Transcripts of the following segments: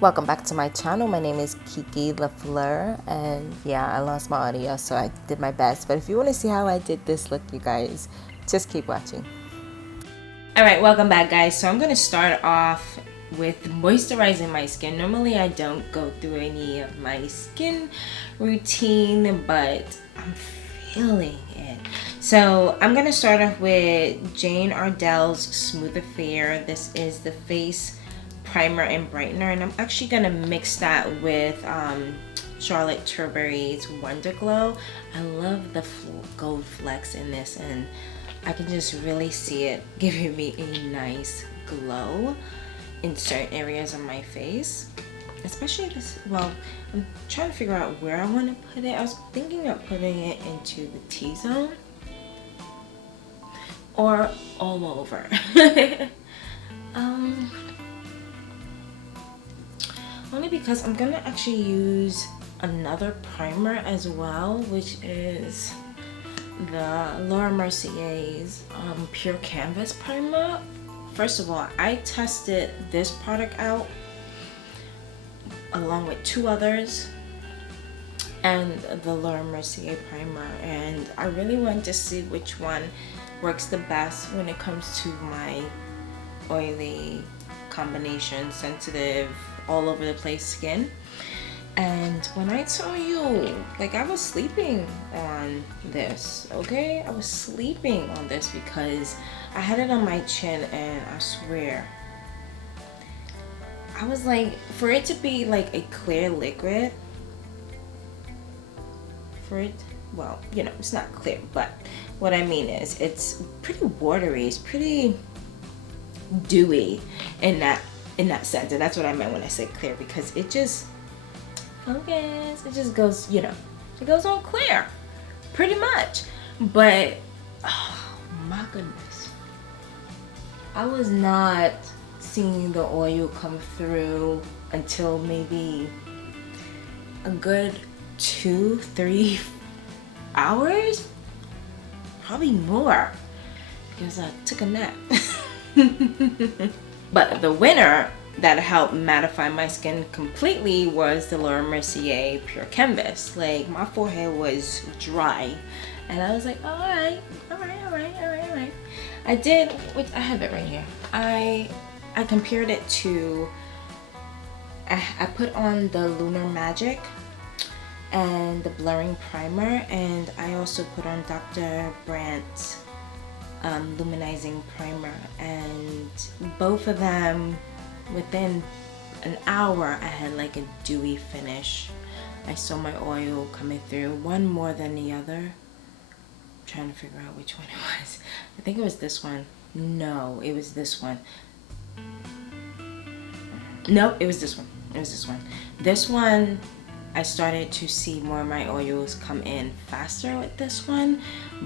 Welcome back to my channel. My name is Kiki LaFleur, and yeah, I lost my audio, so I did my best. But if you want to see how I did this look, you guys, just keep watching. Alright, welcome back, guys. So I'm going to start off with moisturizing my skin. Normally I don't go through any of my skin routine, but I'm feeling it. So I'm going to start off with Jane Ardell's Smooth Affair. This is the face primer and brightener, and I'm actually going to mix that with Charlotte Tilbury's Wonder Glow. I love the gold flecks in this, and I can just really see it giving me a nice glow in certain areas of my face, especially this. Well, I'm trying to figure out where I want to put it. I was thinking of putting it into the T-zone or all over. Only because I'm gonna actually use another primer as well, which is the Laura Mercier's Pure Canvas primer. First of all, I tested this product out along with two others and the Laura Mercier primer, and I really want to see which one works the best when it comes to my oily combination, sensitive, all over the place skin. And when I tell you, like, I was sleeping on this, okay? I was sleeping on this because I had it on my chin, and I swear, I was like, for it to be like a clear liquid, for it, well, you know, it's not clear, but what I mean is it's pretty watery, it's pretty dewy in that sense, and that's what I meant when I said clear, because it just focus, it just goes, you know, it goes on clear pretty much. But oh my goodness, I was not seeing the oil come through until maybe a good 2-3 hours, probably more, because I took a nap. But the winner that helped mattify my skin completely was the Laura Mercier Pure Canvas. Like, my forehead was dry, and I was like, all right. I did, which I have it right here. I compared it to, I put on the Lunar Magic and the blurring primer, and I also put on Dr. Brandt's luminizing primer, and both of them, within an hour, I had like a dewy finish. I saw my oil coming through, one more than the other. I'm trying to figure out which one it was. I think it was this one. No, it was this one. Nope, it was this one. It was this one. This one, I started to see more of my oils come in faster with this one,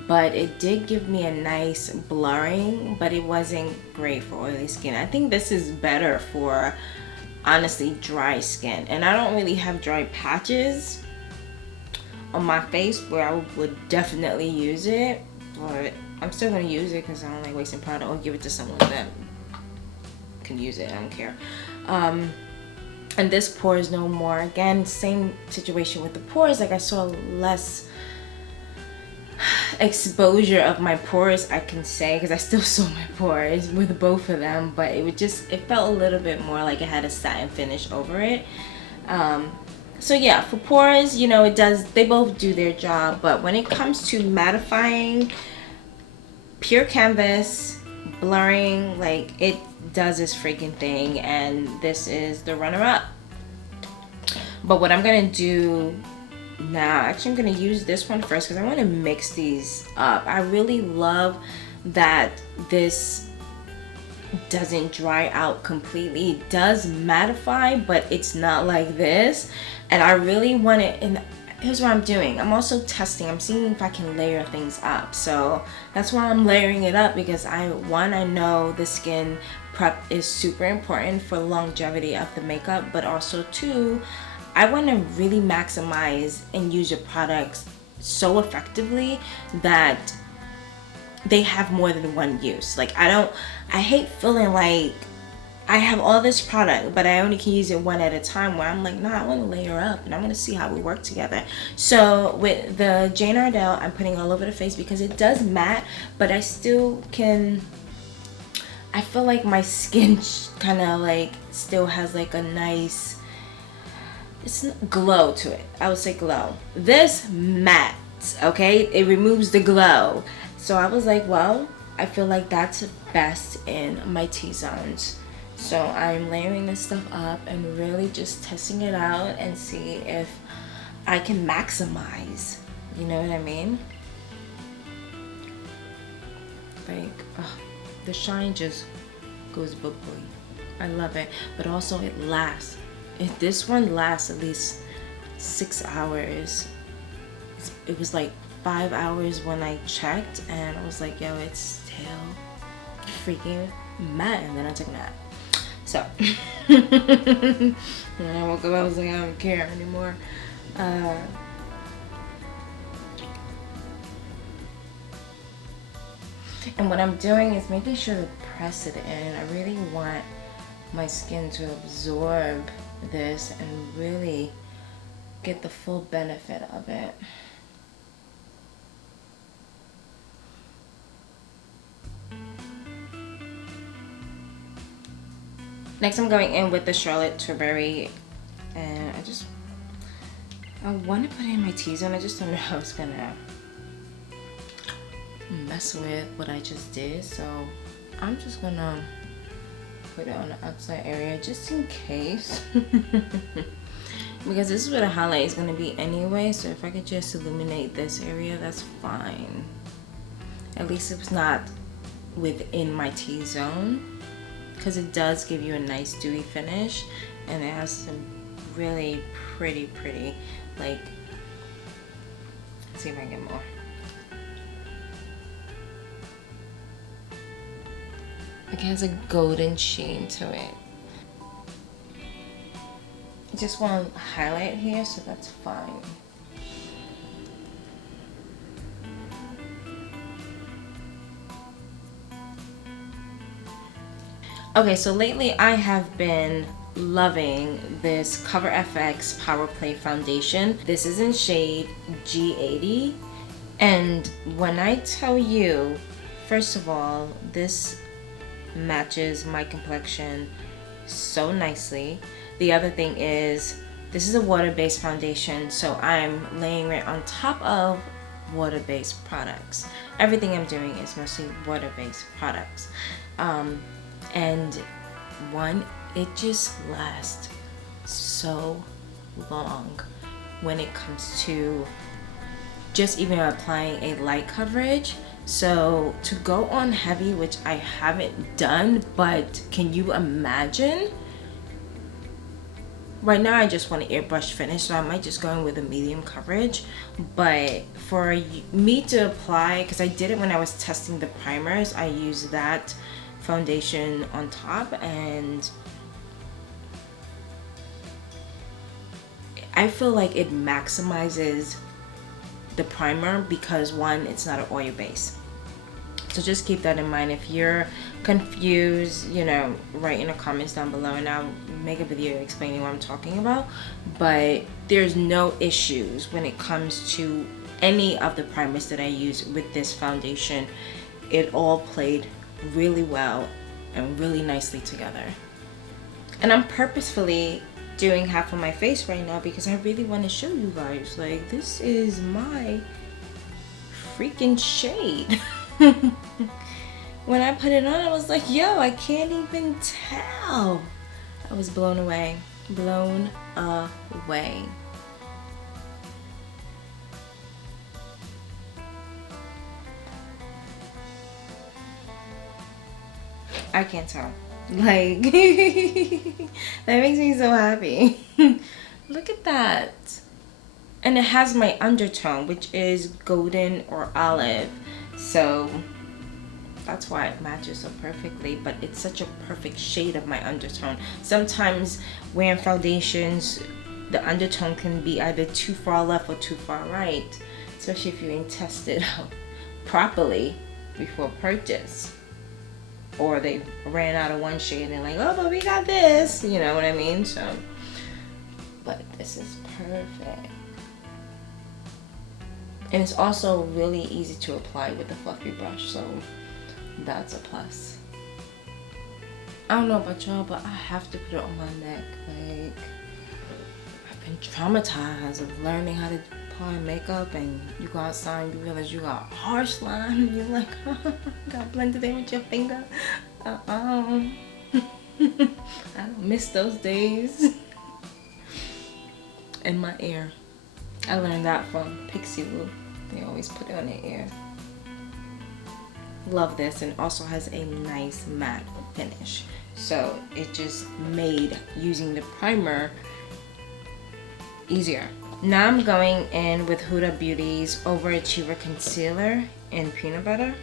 but it did give me a nice blurring, but it wasn't great for oily skin. I think this is better for, honestly, dry skin, and I don't really have dry patches on my face where I would definitely use it, but I'm still gonna use it because I don't like wasting product, or give it to someone that can use it. I don't care. And this pores no more. Again, same situation with the pores. Like, I saw less exposure of my pores, I can say, because I still saw my pores with both of them, but it felt a little bit more like it had a satin finish over it. So yeah, for pores, you know, they both do their job, but when it comes to mattifying, Pure Canvas, blurring, like, it does this freaking thing, and this is the runner-up. But what I'm gonna do now, actually I'm gonna use this one first because I want to mix these up. I really love that this doesn't dry out completely. It does mattify, but it's not like this, and I really want it. And here's what I'm doing. I'm also testing. I'm seeing if I can layer things up. So that's why I'm layering it up, because I know the skin prep is super important for longevity of the makeup, but also two, I want to really maximize and use your products so effectively that they have more than one use. Like, I hate feeling like I have all this product, but I only can use it one at a time, where I'm like, nah, I want to layer up and I want to see how we work together. So with the Jane Iredale, I'm putting all over the face because it does matte, but I still can, I feel like my skin kind of like still has like a nice, it's glow to it. I would say glow. This matte, okay, it removes the glow. So I was like, well, I feel like that's best in my T-zones. So I'm layering this stuff up and really just testing it out and see if I can maximize, you know what I mean? Like, the shine just goes boop. I love it, but also it lasts. If this one lasts at least 6 hours, it was like 5 hours when I checked, and I was like, yo, it's still freaking matte. And then I took a nap. So when I woke up, I was like, I don't care anymore. And what I'm doing is making sure to press it in. I really want my skin to absorb this and really get the full benefit of it. Next, I'm going in with the Charlotte Tilbury, and I want to put it in my T-zone. I just don't know how it's gonna mess with what I just did, so I'm just gonna put it on the outside area just in case. Because this is where the highlight is gonna be anyway, so if I could just illuminate this area, that's fine. At least it's not within my T-zone, because it does give you a nice dewy finish, and it has some really pretty, like, let's see if I can get more. It has a golden sheen to it. I just want to highlight here, so that's fine. Okay, so lately I have been loving this Cover FX Power Play Foundation. This is in shade G80, and when I tell you, first of all, this matches my complexion so nicely. The other thing is, this is a water-based foundation, so I'm laying it on top of water-based products. Everything I'm doing is mostly water-based products. And one, it just lasts so long when it comes to just even applying a light coverage. So to go on heavy, which I haven't done, but can you imagine? Right now I just want an airbrush finish, so I might just go in with a medium coverage. But for me to apply, because I did it when I was testing the primers, I used that foundation on top, and I feel like it maximizes the primer because, one, it's not an oil base. So just keep that in mind. If you're confused, you know, write in the comments down below and I'll make a video explaining what I'm talking about. But there's no issues when it comes to any of the primers that I use with this foundation. It all played really well and really nicely together. And I'm purposefully doing half of my face right now because I really want to show you guys, like, this is my freaking shade. When I put it on, I was like, yo, I can't even tell. I was blown away. Blown away. I can't tell. Like, that makes me so happy. Look at that. And it has my undertone, which is golden or olive. So that's why it matches so perfectly, but it's such a perfect shade of my undertone. Sometimes wearing foundations, the undertone can be either too far left or too far right, especially if you ain't tested out properly before purchase. or they ran out of one shade and like, oh, but we got this, you know what I mean? So, but this is perfect. And it's also really easy to apply with the fluffy brush, so that's a plus. I don't know about y'all, but I have to put it on my neck. Like, I've been traumatized of learning how to apply makeup, and you go outside and you realize you got harsh line and you're like, oh, got blended in with your finger. I don't miss those days. In my ear. I learned that from Pixie Lou. They always put it on their ear. Love this, and also has a nice matte finish. So it just made using the primer easier. Now I'm going in with Huda Beauty's Overachiever Concealer in Peanut Butter.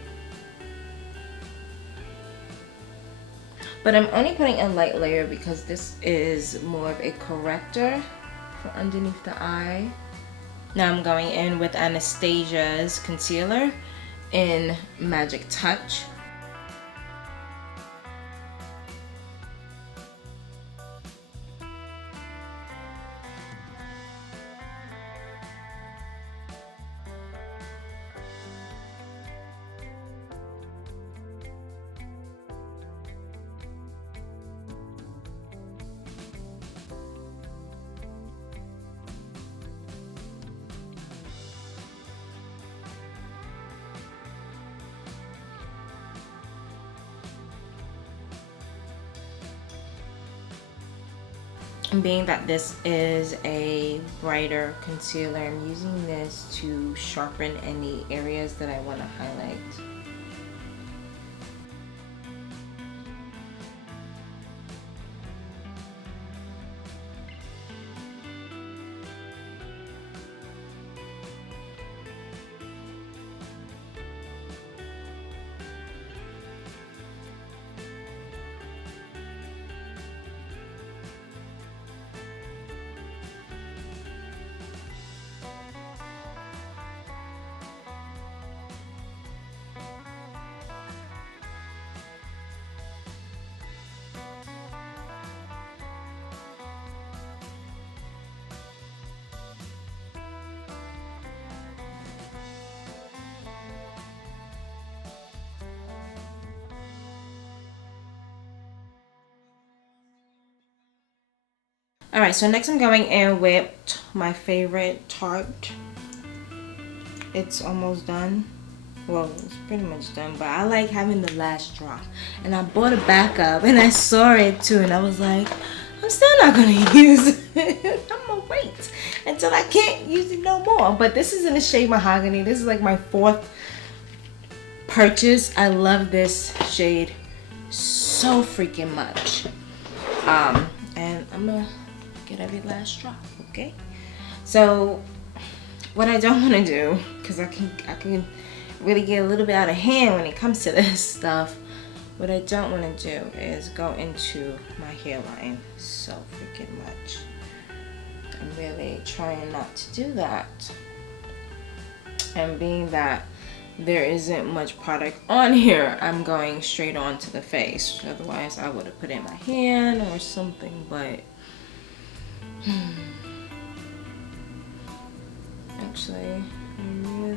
But I'm only putting a light layer because this is more of a corrector for underneath the eye. Now I'm going in with Anastasia's concealer in Magic Touch. And being that this is a brighter concealer, I'm using this to sharpen any areas that I want to highlight. Alright, so next I'm going in with my favorite Tarte. It's almost done. Well, it's pretty much done, but I like having the last drop. And I bought a backup and I saw it too, and I was like, I'm still not going to use it. I'm going to wait until I can't use it no more. But this is in the shade Mahogany. This is like my 4th purchase. I love this shade so freaking much. And I'm going to get every last drop, okay? So what I don't want to do, because I can really get a little bit out of hand when it comes to this stuff, what I don't want to do is go into my hairline so freaking much. I'm really trying not to do that. And being that there isn't much product on here, I'm going straight on to the face. Otherwise I would have put it in my hand or something, but actually, I really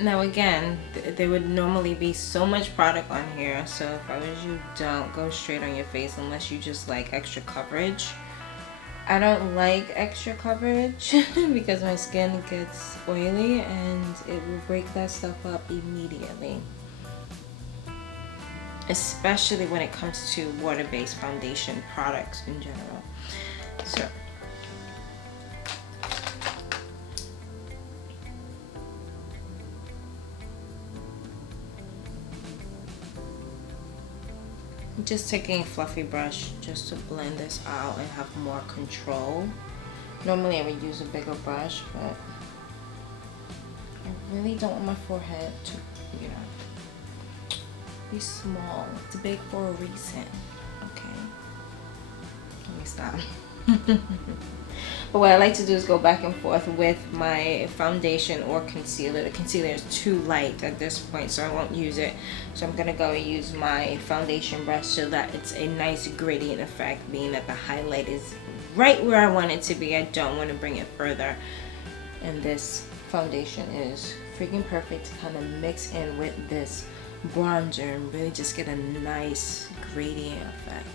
now again, there would normally be so much product on here, so if I was you, don't go straight on your face unless you just like extra coverage. I don't like extra coverage because my skin gets oily and it will break that stuff up immediately. Especially when it comes to water-based foundation products in general. So I'm just taking a fluffy brush just to blend this out and have more control. Normally I would use a bigger brush, but I really don't want my forehead to, you know, be small. It's big for a reason. Okay. Let me stop. But what I like to do is go back and forth with my foundation or concealer. The concealer is too light at this point, so I won't use it. So I'm gonna go and use my foundation brush so that it's a nice gradient effect, being that the highlight is right where I want it to be. I don't want to bring it further. And this foundation is freaking perfect to kind of mix in with this bronzer and really just get a nice gradient effect.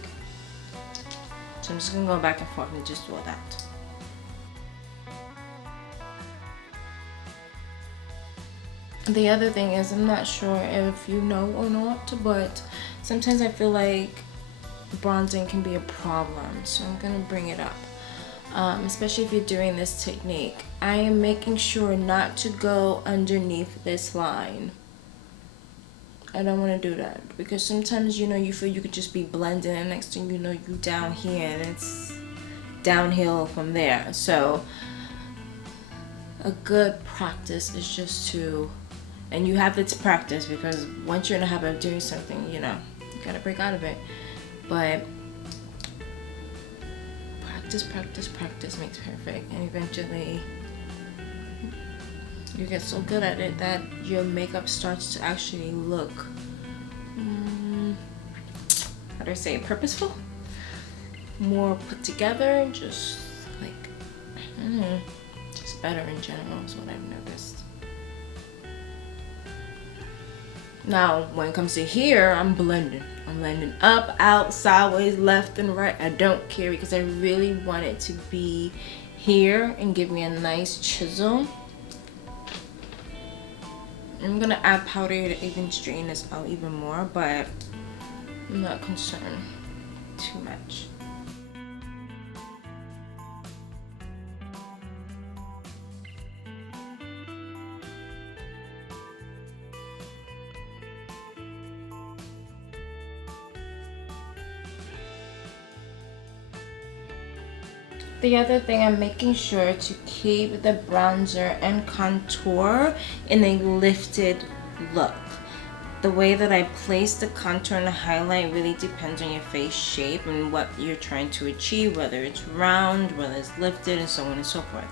So I'm just gonna go back and forth and just do all that. The other thing is, I'm not sure if you know or not, but sometimes I feel like bronzing can be a problem, so I'm gonna bring it up. Especially if you're doing this technique, I am making sure not to go underneath this line. I don't want to do that because sometimes, you know, you feel you could just be blending and next thing you know, you down here and it's downhill from there. So a good practice is just to, and you have to practice, because once you're in the habit of doing something, you know, you gotta break out of it. But practice makes perfect, and eventually you get so good at it that your makeup starts to actually look, how do I say it, purposeful, more put together, just like, just better in general is what I've noticed. Now, when it comes to here, I'm blending up, out, sideways, left, and right. I don't care because I really want it to be here and give me a nice chisel. I'm gonna add powder to even straighten this out even more, but I'm not concerned too much. The other thing, I'm making sure to keep the bronzer and contour in a lifted look. The way that I place the contour and the highlight really depends on your face shape and what you're trying to achieve, whether it's round, whether it's lifted, and so on and so forth.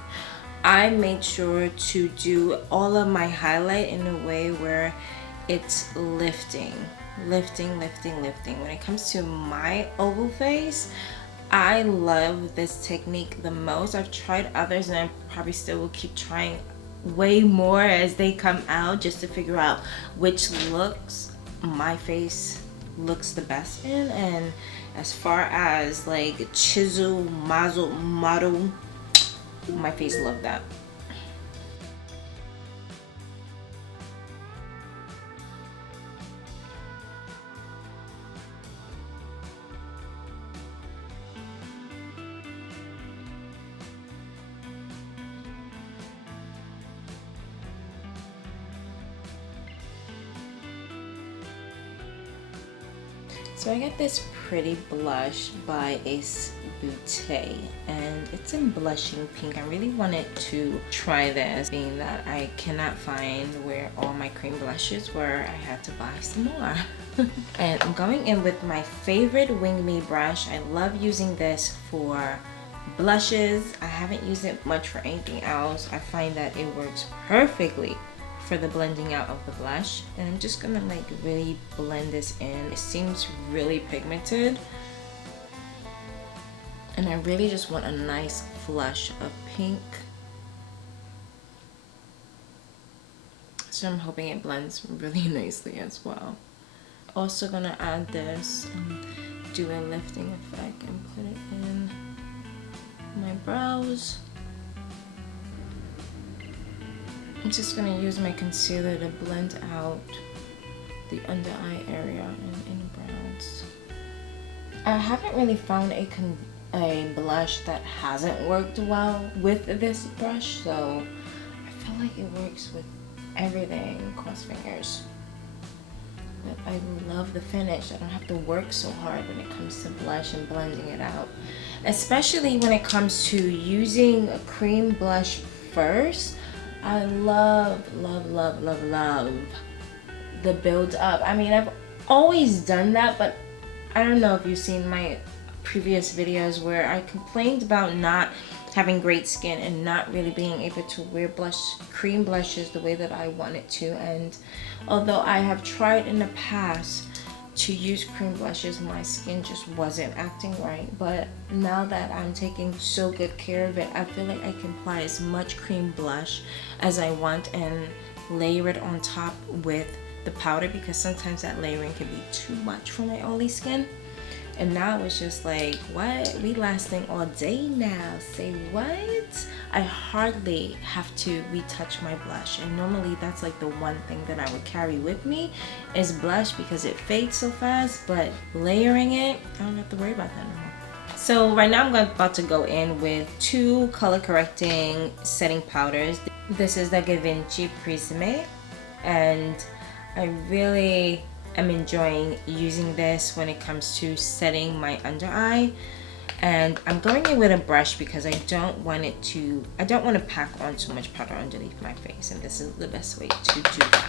I made sure to do all of my highlight in a way where it's lifting. When it comes to my oval face, I love this technique the most. I've tried others and I probably still will keep trying way more as they come out, just to figure out which looks my face looks the best in. And as far as like chisel, model, my face loved that. So I got this pretty blush by 𝗙𝗢𝗟𝗪𝗓, and it's in blushing pink. I really wanted to try this, being that I cannot find where all my cream blushes were. I had to buy some more. And I'm going in with my favorite Wing Me brush. I love using this for blushes. I haven't used it much for anything else. I find that it works perfectly for the blending out of the blush, and I'm just gonna like really blend this in. It seems really pigmented, and I really just want a nice flush of pink, so I'm hoping it blends really nicely as well. Also gonna add this and do a lifting effect and put it in my brows. I'm just going to use my concealer to blend out the under eye area and in brows. I haven't really found a blush that hasn't worked well with this brush, so I feel like it works with everything, cross fingers. But I love the finish. I don't have to work so hard when it comes to blush and blending it out. Especially when it comes to using a cream blush first. I love the build up. I mean, I've always done that, but I don't know if you've seen my previous videos where I complained about not having great skin and not really being able to wear cream blushes the way that I wanted to. And although I have tried in the past to use cream blushes, my skin just wasn't acting right. But now that I'm taking so good care of it, I feel like I can apply as much cream blush as I want and layer it on top with the powder, because sometimes that layering can be too much for my oily skin. And now it's just like, what? We lasting all day now. Say what? I hardly have to retouch my blush. And normally that's like the one thing that I would carry with me is blush, because it fades so fast. But layering it, I don't have to worry about that anymore. So right now I'm about to go in with 2 color correcting setting powders. This is the 𝗀𝗙𝗀𝗀𝗀𝗀, and I really am enjoying using this when it comes to setting my under eye. And I'm going in with a brush because I don't want to pack on too much powder underneath my face, and this is the best way to do that.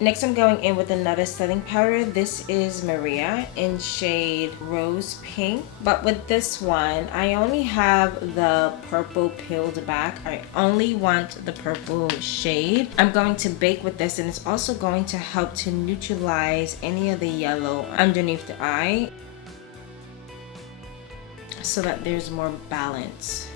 Next, I'm going in with another setting powder. This is Maria in shade Rose Pink. But with this one, I only have the purple peeled back. I only want the purple shade. I'm going to bake with this, and it's also going to help to neutralize any of the yellow underneath the eye so that there's more balance.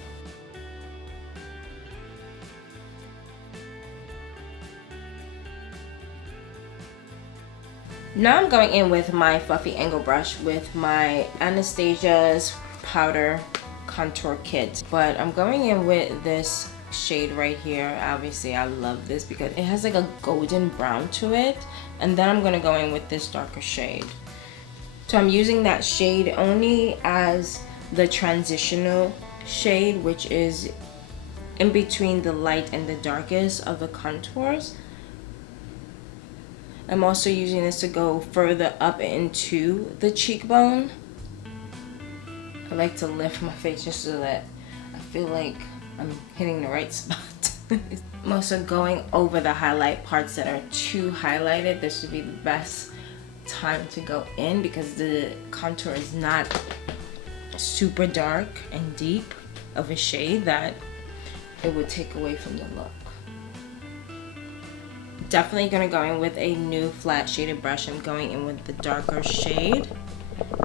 Now I'm going in with my fluffy angle brush with my Anastasia's powder contour kit, but I'm going in with this shade right here. Obviously I love this because it has like a golden brown to it, and then I'm going to go in with this darker shade. So I'm using that shade only as the transitional shade, which is in between the light and the darkest of the contours. I'm also using this to go further up into the cheekbone. I like to lift my face just so that I feel like I'm hitting the right spot. I'm also going over the highlight parts that are too highlighted. This would be the best time to go in because the contour is not super dark and deep of a shade that it would take away from the look. Definitely gonna go in with a new flat shaded brush. I'm going in with the darker shade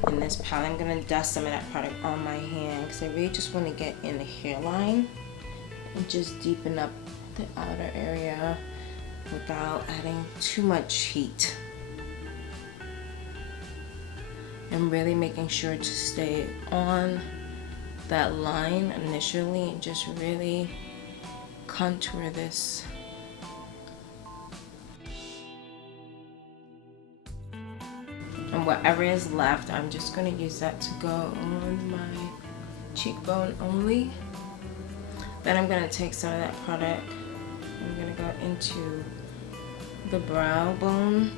in this palette. I'm gonna dust some of that product on my hand because I really just want to get in the hairline and just deepen up the outer area without adding too much heat. I'm really making sure to stay on that line initially and just really contour this. And whatever is left, I'm just going to use that to go on my cheekbone only. Then I'm going to take some of that product. I'm going to go into the brow bone.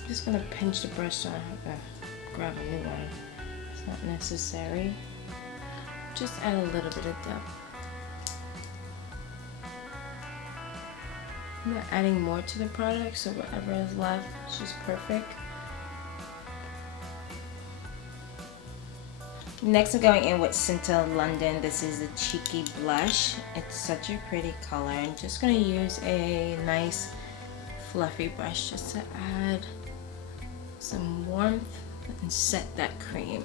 I'm just going to pinch the brush so I have to grab a new one. It's not necessary. Just add a little bit of depth. I'm not adding more to the product, so whatever is left is just perfect. Next I'm going in with 𝗀𝗀 London. This is a cheeky blush. It's such a pretty color. I'm just going to use a nice fluffy brush just to add some warmth and set that cream.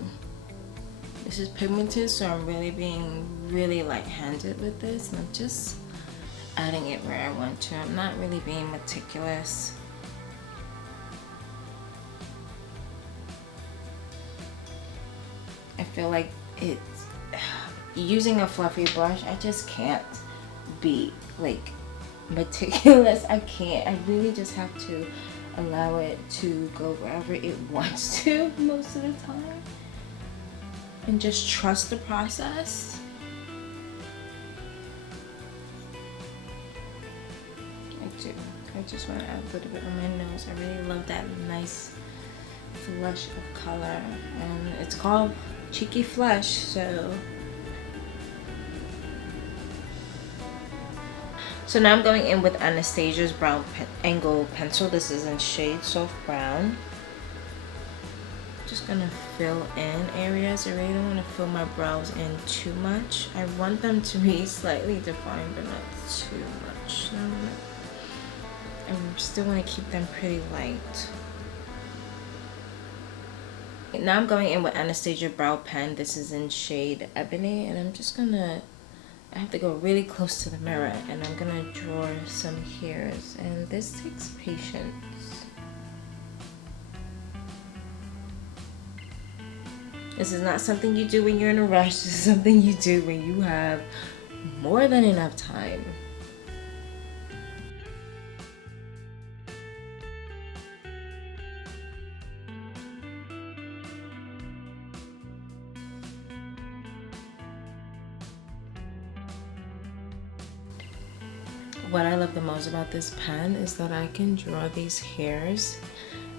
This is pigmented, so I'm really being really light-handed with this, and I'm just adding it where I want to. I'm not really being meticulous. I feel like it's using a fluffy brush, I just can't be like meticulous. I can't. I really just have to allow it to go wherever it wants to most of the time and just trust the process. I do. I just want to add a little bit on my nose. I really love that nice flush of color, and it's called Cheeky Flush. So now I'm going in with Anastasia's brown angle pencil. This is in shade Soft Brown. Just gonna fill in areas. I really don't want to fill my brows in too much. I want them to be slightly defined, but not too much. I still want to keep them pretty light. Now I'm going in with Anastasia Brow Pen. This is in shade Ebony, and I'm just gonna, I have to go really close to the mirror, and I'm gonna draw some hairs, and this takes patience. This is not something you do when you're in a rush. This is something you do when you have more than enough time. What I love the most about this pen is that I can draw these hairs,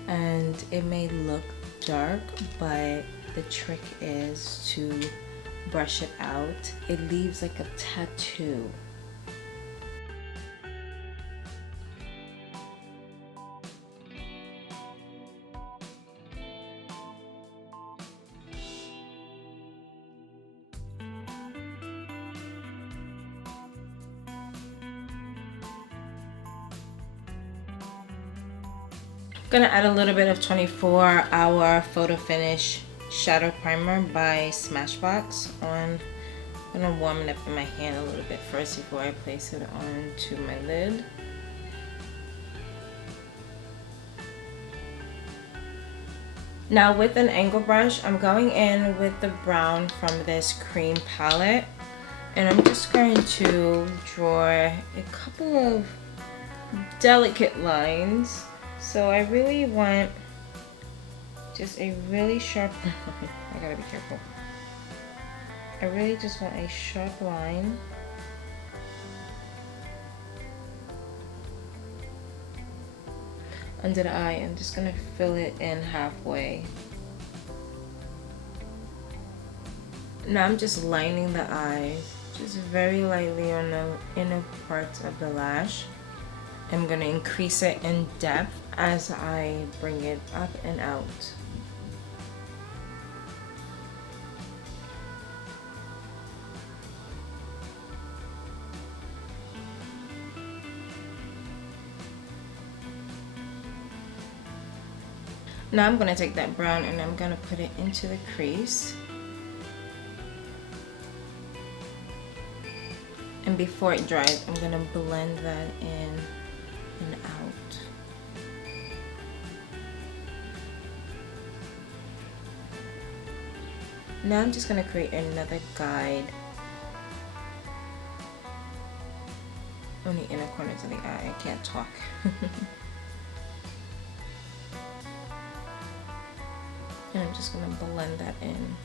and it may look dark, but the trick is to brush it out. It leaves like a tattoo. Gonna add a little bit of 24-hour Photo Finish Shadow Primer by Smashbox on. I'm gonna warm it up in my hand a little bit first before I place it onto my lid. Now with an angle brush, I'm going in with the brown from this cream palette, and I'm just going to draw a couple of delicate lines. So I really want just a really sharp line. I gotta be careful. I really just want a sharp line. Under the eye. I'm just gonna fill it in halfway. Now I'm just lining the eye, just very lightly on the inner parts of the lash. I'm gonna increase it in depth as I bring it up and out. Now I'm gonna take that brown and I'm gonna put it into the crease. And before it dries, I'm gonna blend that in and out. Now I'm just gonna create another guide on the inner corners of the eye. I can't talk. And I'm just gonna blend that in.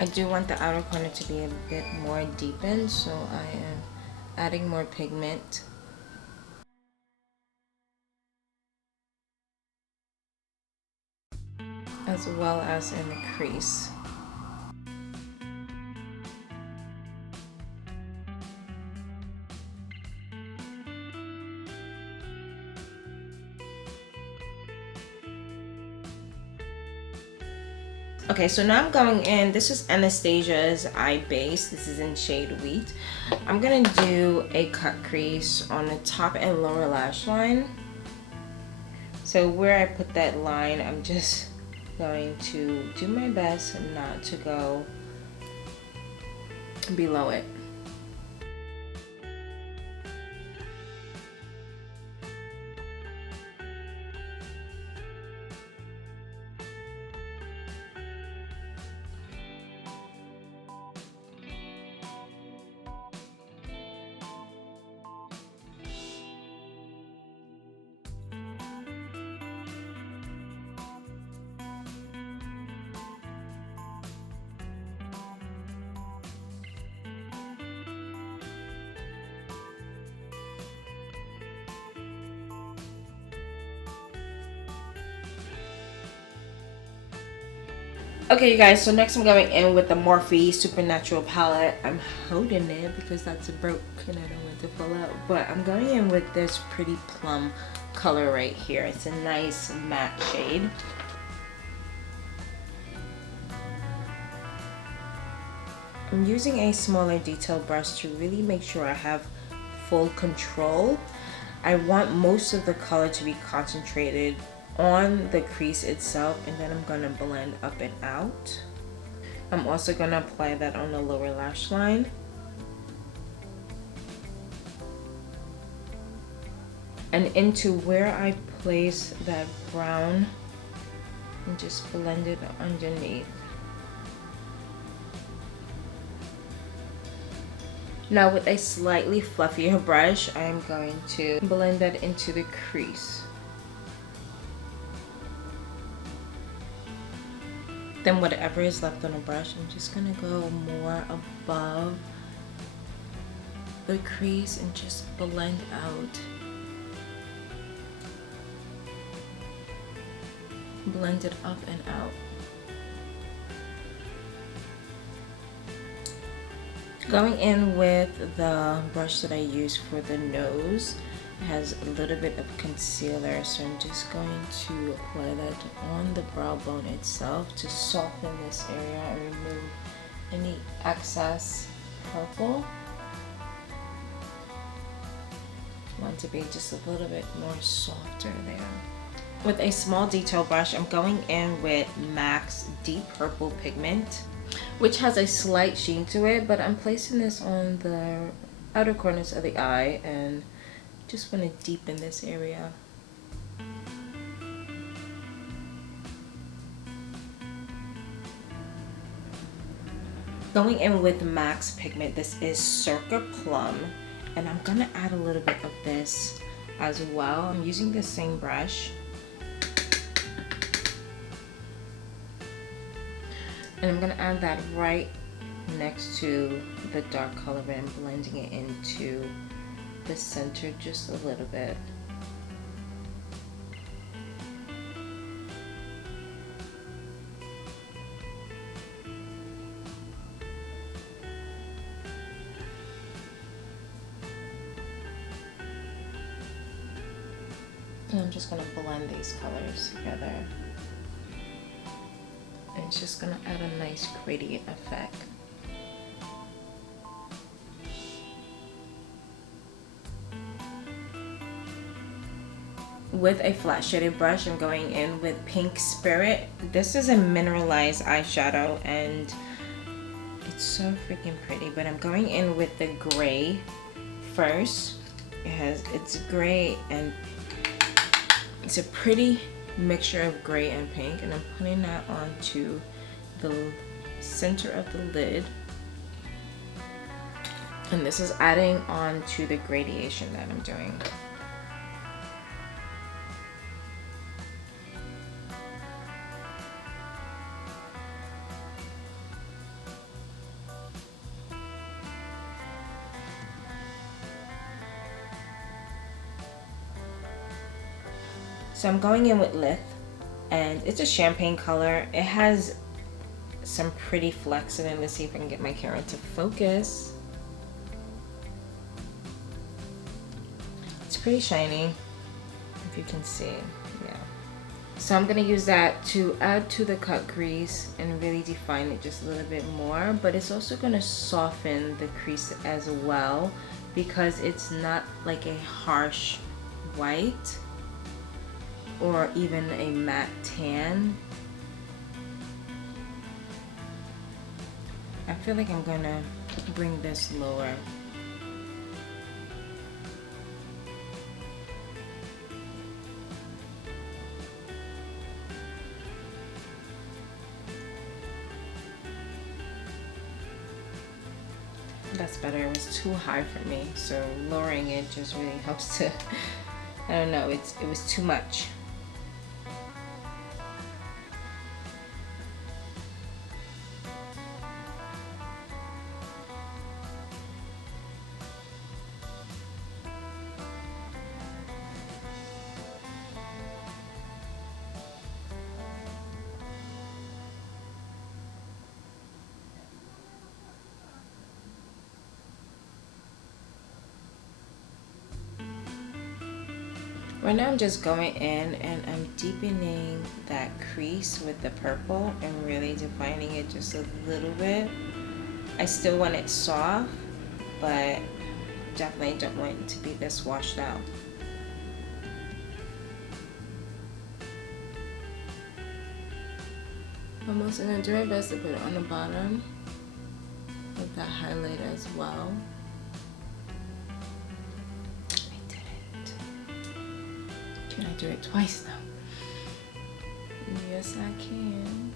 I do want the outer corner to be a bit more deepened, so I am adding more pigment. As well as in the crease. Okay, so now I'm going in. This is Anastasia's Eye Base. This is in shade Wheat. I'm gonna do a cut crease on the top and lower lash line. So where I put that line, I'm just going to do my best not to go below it. Okay, you guys, so next I'm going in with the Morphe Supernatural palette. I'm holding it because that's broke and I don't want it to fall out. But I'm going in with this pretty plum color right here. It's a nice matte shade. I'm using a smaller detail brush to really make sure I have full control. I want most of the color to be concentrated on the crease itself, and then I'm gonna blend up and out. I'm also gonna apply that on the lower lash line. And into where I place that brown, and just blend it underneath. Now with a slightly fluffier brush, I'm going to blend that into the crease. Then whatever is left on the brush, I'm just gonna go more above the crease and just blend out. Blend it up and out. Going in with the brush that I use for the nose, it has a little bit of concealer, so I'm just going to apply that on the brow bone itself to soften this area and remove any excess purple. I want to be just a little bit more softer there. With a small detail brush, I'm going in with MAC's Deep Purple Pigment, which has a slight sheen to it, but I'm placing this on the outer corners of the eye and just want to deepen this area. Going in with MAC's pigment, this is Circa Plum, and I'm gonna add a little bit of this as well. I'm using the same brush. And I'm gonna add that right next to the dark color and blending it into the center just a little bit. And I'm just gonna blend these colors together. And it's just gonna add a nice gradient effect. With a flat shaded brush, I'm going in with Pink Spirit. This is a mineralized eyeshadow and it's so freaking pretty, but I'm going in with the gray first. It's gray and it's a pretty mixture of gray and pink, and I'm putting that onto the center of the lid. And this is adding on to the gradation that I'm doing. So I'm going in with Lith, and it's a champagne color. It has some pretty flecks in it. Let's see if I can get my camera to focus. It's pretty shiny, if you can see, yeah. So I'm gonna use that to add to the cut crease and really define it just a little bit more, but it's also gonna soften the crease as well because it's not like a harsh white or even a matte tan. I feel like I'm gonna bring this lower. That's better. It was too high for me, so lowering it just really helps to, I don't know, it was too much. Right now I'm just going in and I'm deepening that crease with the purple and really defining it just a little bit. I still want it soft, but definitely don't want it to be this washed out. I'm also going to do my best to put it on the bottom with that highlight as well. I did it. Can I do it twice now? Yes, I can.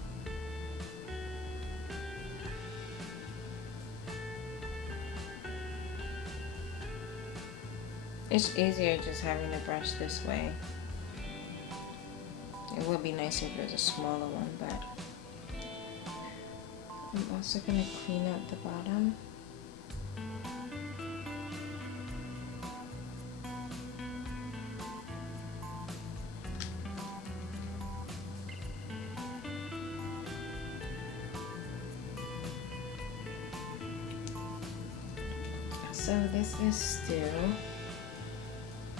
It's easier just having the brush this way. It would be nicer if it was a smaller one, but I'm also going to clean up the bottom. So this is still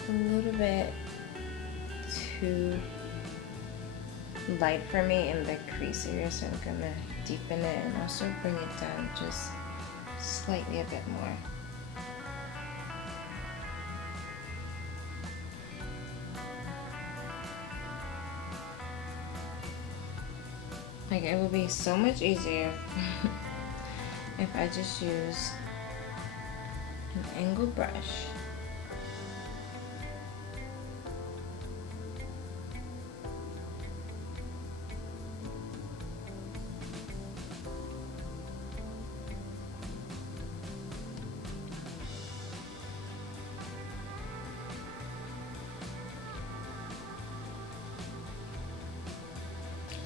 a little bit too light for me in the crease area, so I'm gonna deepen it and also bring it down just slightly a bit more. Like, it would be so much easier if I just use an angled brush.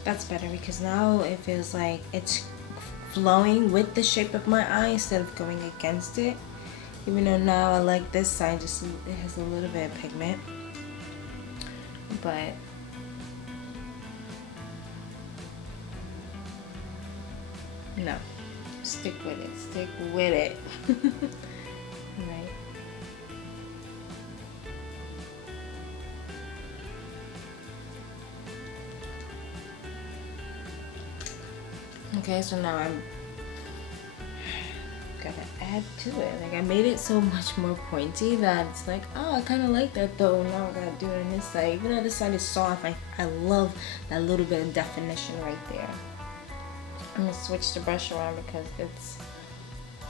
That's better because now it feels like it's flowing with the shape of my eye instead of going against it. Even though now I like this side, just it has a little bit of pigment, but no, stick with it, stick with it. Right. Okay, so now I'm gonna add to it. Like, I made it so much more pointy that it's like, oh, I kind of like that though. Now I gotta do it on this side. Even though this side is soft, I love that little bit of definition right there. I'm gonna switch the brush around because it's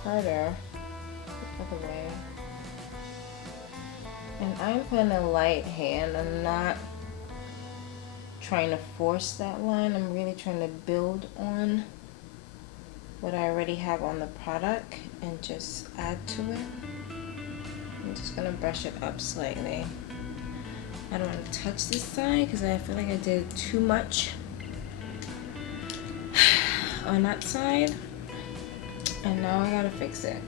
harder the other way. And I'm putting a light hand. I'm not trying to force that line. I'm really trying to build on what I already have on the product and just add to it. I'm just gonna brush it up slightly. I don't want to touch this side because I feel like I did too much on that side, and now I gotta fix it.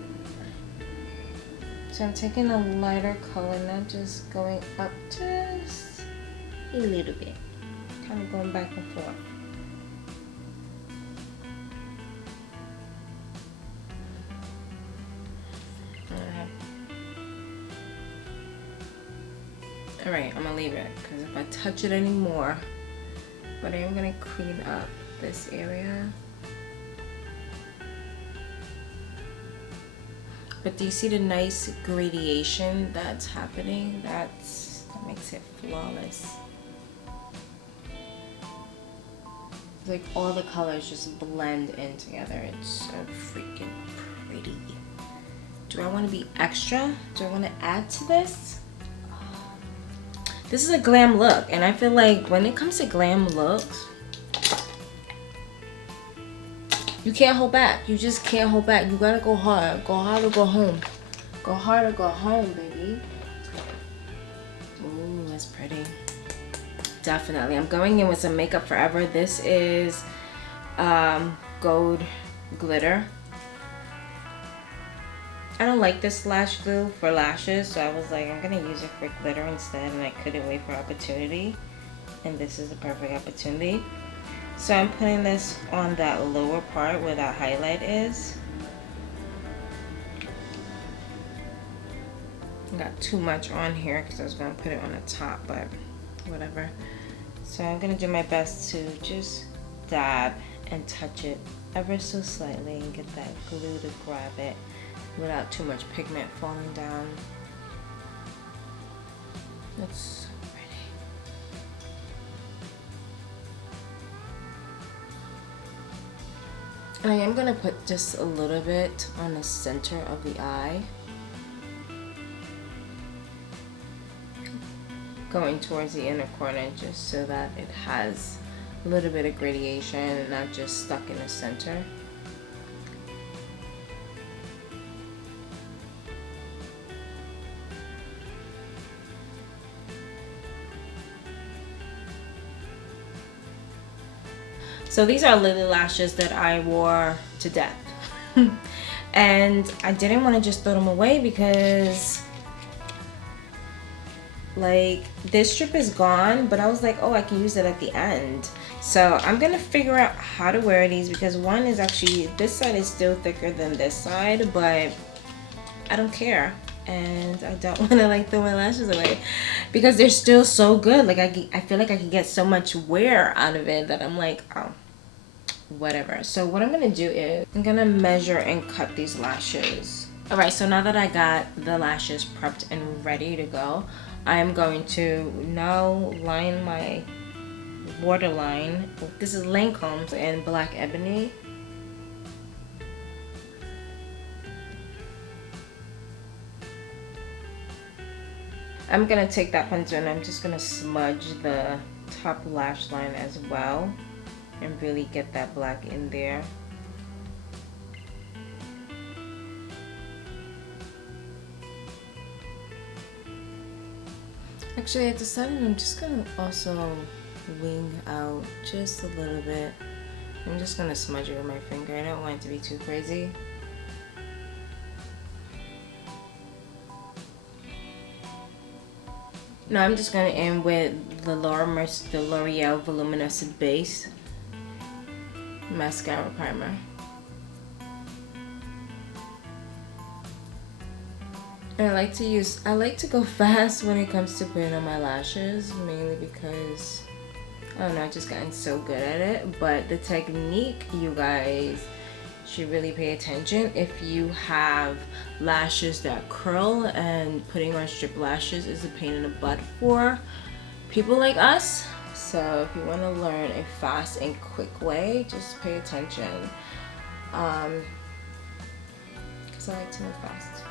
So I'm taking a lighter color, not just going up just a little bit, kind of going back and forth. Alright, I'm gonna leave it because if I touch it anymore, but I am gonna clean up this area. But do you see the nice gradation that's happening? That makes it flawless. It's like all the colors just blend in together. It's so freaking pretty. Do I want to be extra? Do I want to add to this? This is a glam look, and I feel like when it comes to glam looks, you can't hold back. You just can't hold back. You gotta go hard. Go hard or go home. Go hard or go home, baby. Ooh, that's pretty. Definitely. I'm going in with some Makeup Forever. This is gold glitter. I don't like this lash glue for lashes, so I was like, I'm gonna use it for glitter instead, and I couldn't wait for opportunity, and this is the perfect opportunity. So I'm putting this on that lower part where that highlight is. got too much on here because I was going to put it on the top, but whatever. So I'm going to do my best to just dab and touch it ever so slightly and get that glue to grab it without too much pigment falling down. That's so pretty. I am going to put just a little bit on the center of the eye, going towards the inner corner just so that it has a little bit of gradation and not just stuck in the center. So these are lily lashes that I wore to death. And I didn't want to just throw them away because like this strip is gone, but I was like, oh, I can use it at the end. So I'm gonna figure out how to wear these because one is actually, this side is still thicker than this side, but I don't care. And I don't want to like throw my lashes away because they're still so good. Like I feel like I can get so much wear out of it that I'm like, oh, whatever. So what I'm gonna do is I'm gonna measure and cut these lashes. All right, so now that I got the lashes prepped and ready to go, I'm going to now line my waterline. This is Lancome in Black Ebony. I'm gonna take that pencil and I'm just gonna smudge the top lash line as well and really get that black in there. Actually, I decided I'm just gonna also wing out just a little bit. I'm just gonna smudge it with my finger. I don't want it to be too crazy. Now I'm just gonna end with the L'Oreal Voluminous Base Mascara Primer. And I like to go fast when it comes to putting on my lashes, mainly because, I don't know, I've just gotten so good at it. But the technique, you guys should really pay attention. If you have lashes that curl, and putting on strip lashes is a pain in the butt for people like us. So if you want to learn a fast and quick way, just pay attention. Because I like to move fast.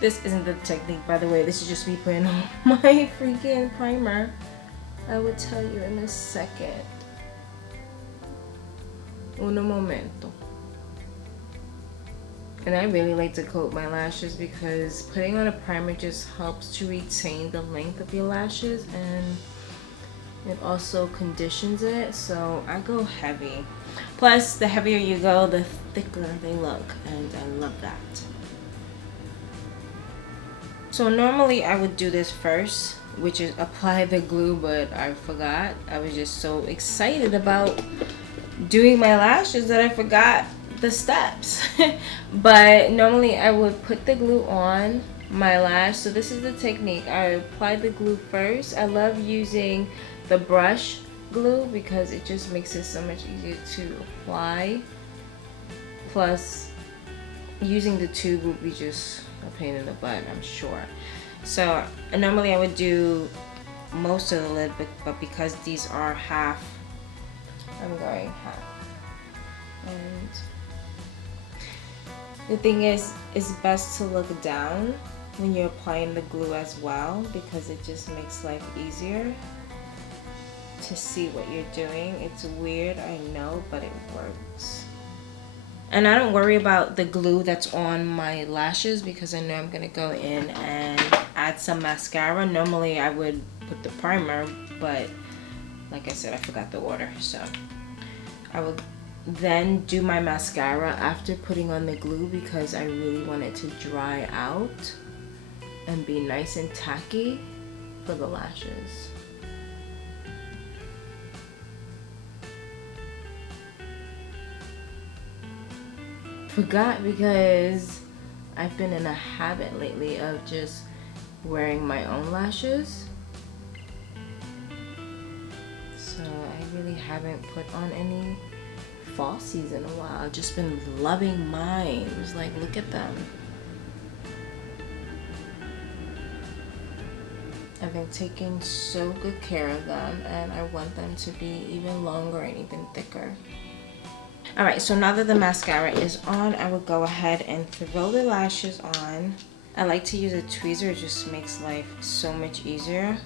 This isn't the technique, by the way. This is just me putting on my freaking primer. I will tell you in a second. Uno momento. And I really like to coat my lashes because putting on a primer just helps to retain the length of your lashes, and it also conditions it. So I go heavy. Plus, the heavier you go, the thicker they look, and I love that. So normally I would do this first, which is apply the glue, but I forgot. I was just so excited about doing my lashes that I forgot the steps. But normally I would put the glue on my lash. So this is the technique. I apply the glue first. I love using the brush glue because it just makes it so much easier to apply. Plus, using the tube would be just a pain in the butt, I'm sure. So normally I would do most of the lid, but because these are half, I'm going half. And the thing is, it's best to look down when you're applying the glue as well, because it just makes life easier to see what you're doing. It's weird, I know, but it works. And I don't worry about the glue that's on my lashes because I know I'm gonna go in and add some mascara. Normally I would put the primer, but like I said, I forgot the order. So I will then do my mascara after putting on the glue because I really want it to dry out and be nice and tacky for the lashes. forgot because I've been in a habit lately of just wearing my own lashes. So I really haven't put on any falsies in a while. I've just been loving mine. It's like, look at them. I've been taking so good care of them, and I want them to be even longer and even thicker. Alright, so now that the mascara is on, I will go ahead and throw the lashes on. I like to use a tweezer, it just makes life so much easier.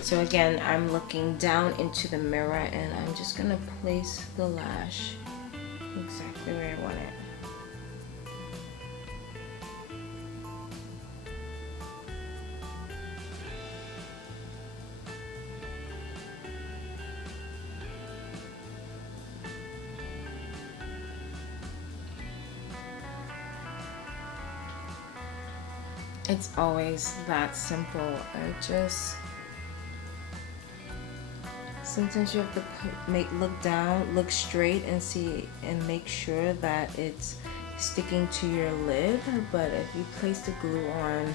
So again, I'm looking down into the mirror and I'm just gonna place the lash exactly where I want it. It's always that simple. Sometimes you have to look down, look straight and see and make sure that it's sticking to your lid. But if you place the glue on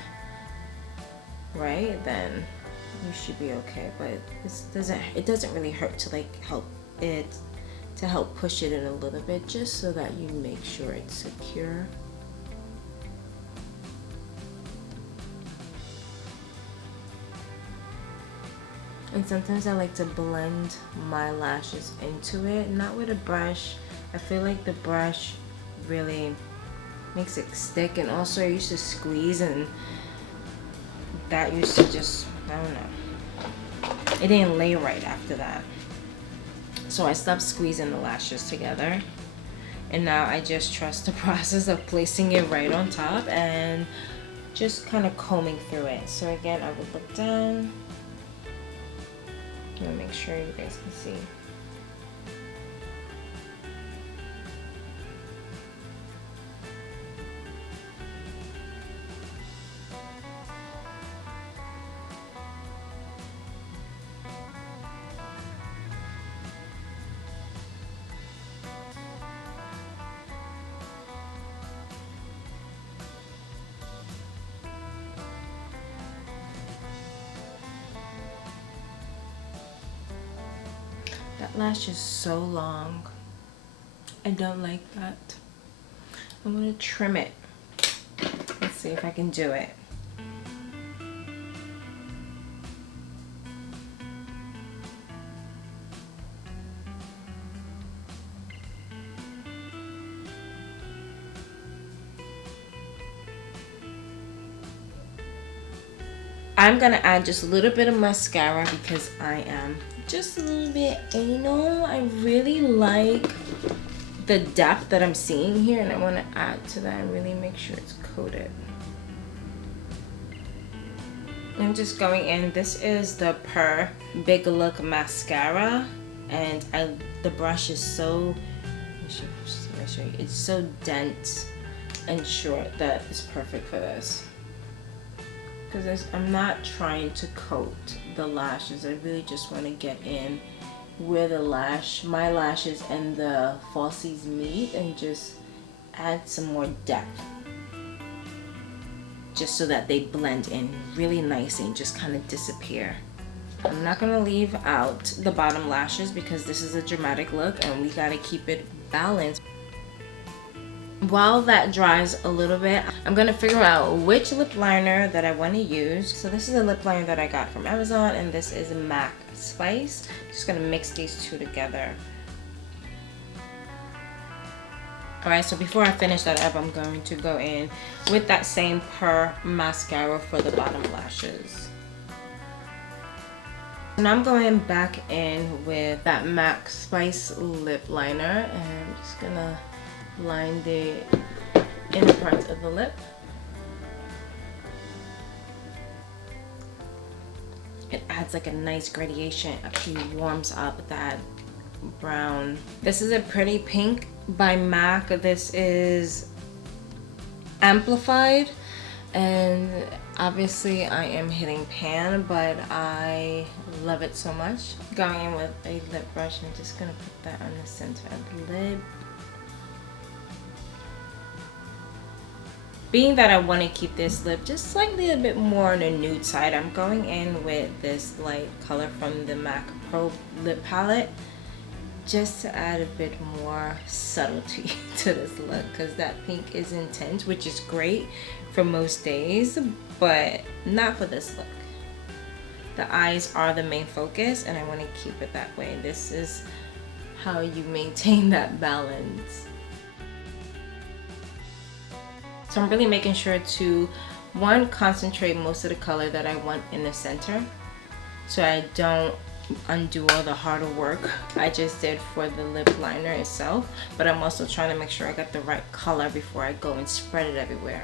right, then you should be okay. But it doesn't really hurt to like help push it in a little bit, just so that you make sure it's secure. And sometimes I like to blend my lashes into it, not with a brush. I feel like the brush really makes it stick, and also I used to squeeze, and that used to just, I don't know. It didn't lay right after that. So I stopped squeezing the lashes together. And now I just trust the process of placing it right on top and just kind of combing through it. So again, I would look down. I'm gonna make sure you guys can see. That lash is so long. I don't like that. I'm gonna trim it. Let's see if I can do it. I'm gonna add just a little bit of mascara because I am just a little bit anal. I really like the depth that I'm seeing here, and I want to add to that and really make sure it's coated. I'm just going in. This is the Big Look mascara, and the brush is so, let me show you. It's so dense and short that it's perfect for this. Because I'm not trying to coat the lashes. I really just want to get in where my lashes and the falsies meet, and just add some more depth, just so that they blend in really nicely and just kind of disappear. I'm not going to leave out the bottom lashes because this is a dramatic look and we got to keep it balanced. While that dries a little bit, I'm gonna figure out which lip liner that I want to use. So this is a lip liner that I got from Amazon, and this is MAC Spice. Just gonna mix these two together. Alright, so before I finish that up, I'm going to go in with that same mascara for the bottom lashes. And I'm going back in with that MAC Spice lip liner, and I'm just gonna line the inner part of the lip. It adds like a nice gradation, actually warms up that brown. This is a Pretty Pink by MAC. This is amplified, and obviously I am hitting pan, but I love it so much. Going in with a lip brush, I'm just gonna put that on the center of the lid. being that I want to keep this lip just slightly a bit more on the nude side, I'm going in with this light color from the MAC Pro lip palette just to add a bit more subtlety to this look, because that pink is intense, which is great for most days, but not for this look. The eyes are the main focus and I want to keep it that way. This is how you maintain that balance. So I'm really making sure to, one, concentrate most of the color that I want in the center, so I don't undo all the harder work I just did for the lip liner itself, but I'm also trying to make sure I got the right color before I go and spread it everywhere.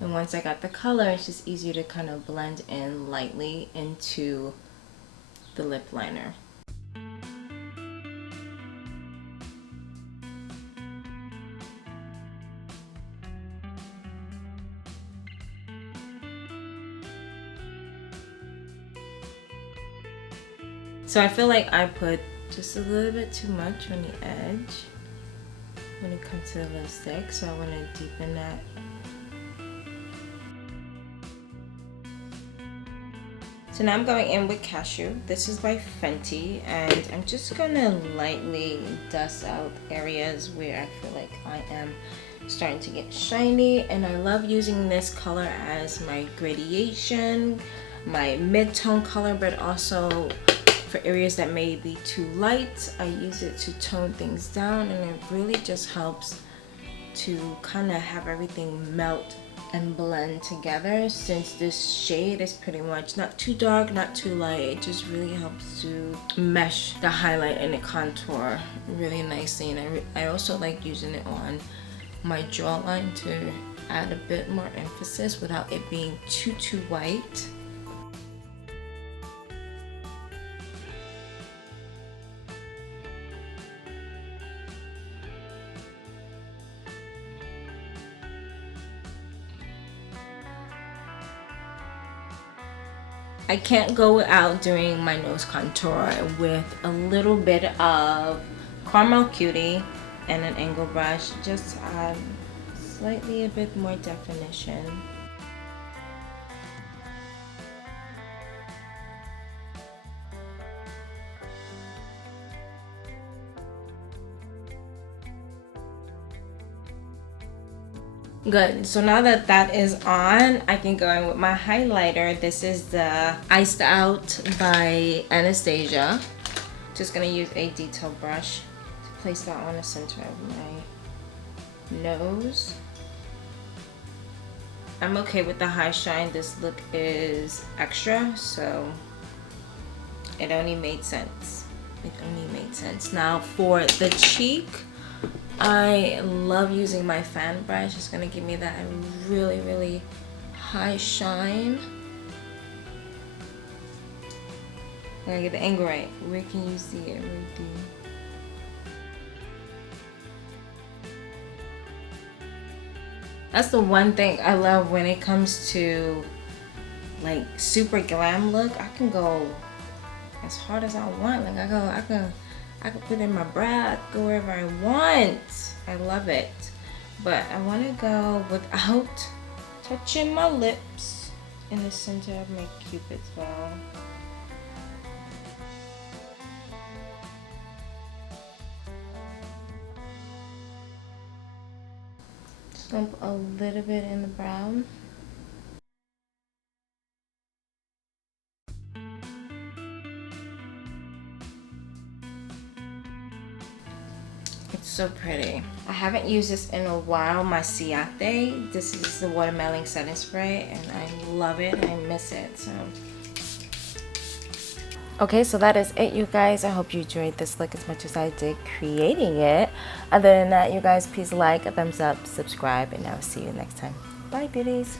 And once I got the color, it's just easier to kind of blend in lightly into the lip liner. So I feel like I put just a little bit too much on the edge when it comes to the lipstick, so I want to deepen that. So now I'm going in with Cashew. This is by Fenty, and I'm just gonna lightly dust out areas where I feel like I am starting to get shiny, and I love using this color as my gradation, my mid-tone color, but also for areas that may be too light, I use it to tone things down, and it really just helps to kind of have everything melt and blend together, since this shade is pretty much not too dark, not too light. It just really helps to mesh the highlight and the contour really nicely. And I also like using it on my jawline to add a bit more emphasis without it being too white. I can't go without doing my nose contour with a little bit of Caramel Cutie and an angle brush, just to add slightly a bit more definition. Good, so now that that is on, I can go in with my highlighter. This is the Iced Out by Anastasia. Just gonna use a detail brush to place that on the center of my nose. I'm okay with the high shine. This look is extra, so it only made sense. It only made sense. Now for the cheek, I love using my fan brush. It's gonna give me that really high shine. I gotta get the angle right. Where can you see it? That's the one thing I love when it comes to like super glam look. I can go as hard as I want. Like I can put it in my brow, I can go wherever I want. I love it. But I want to go without touching my lips in the center of my Cupid's bow. Slump a little bit in the brow. It's so pretty. I haven't used this in a while, my 𝗙𝗍𝗍. This is the watermelon setting spray, and I love it. I miss it. So okay, so that is it, you guys. I hope you enjoyed this look as much as I did creating it. Other than that, you guys, please like, a thumbs up, subscribe, and I will see you next time. Bye, beauties.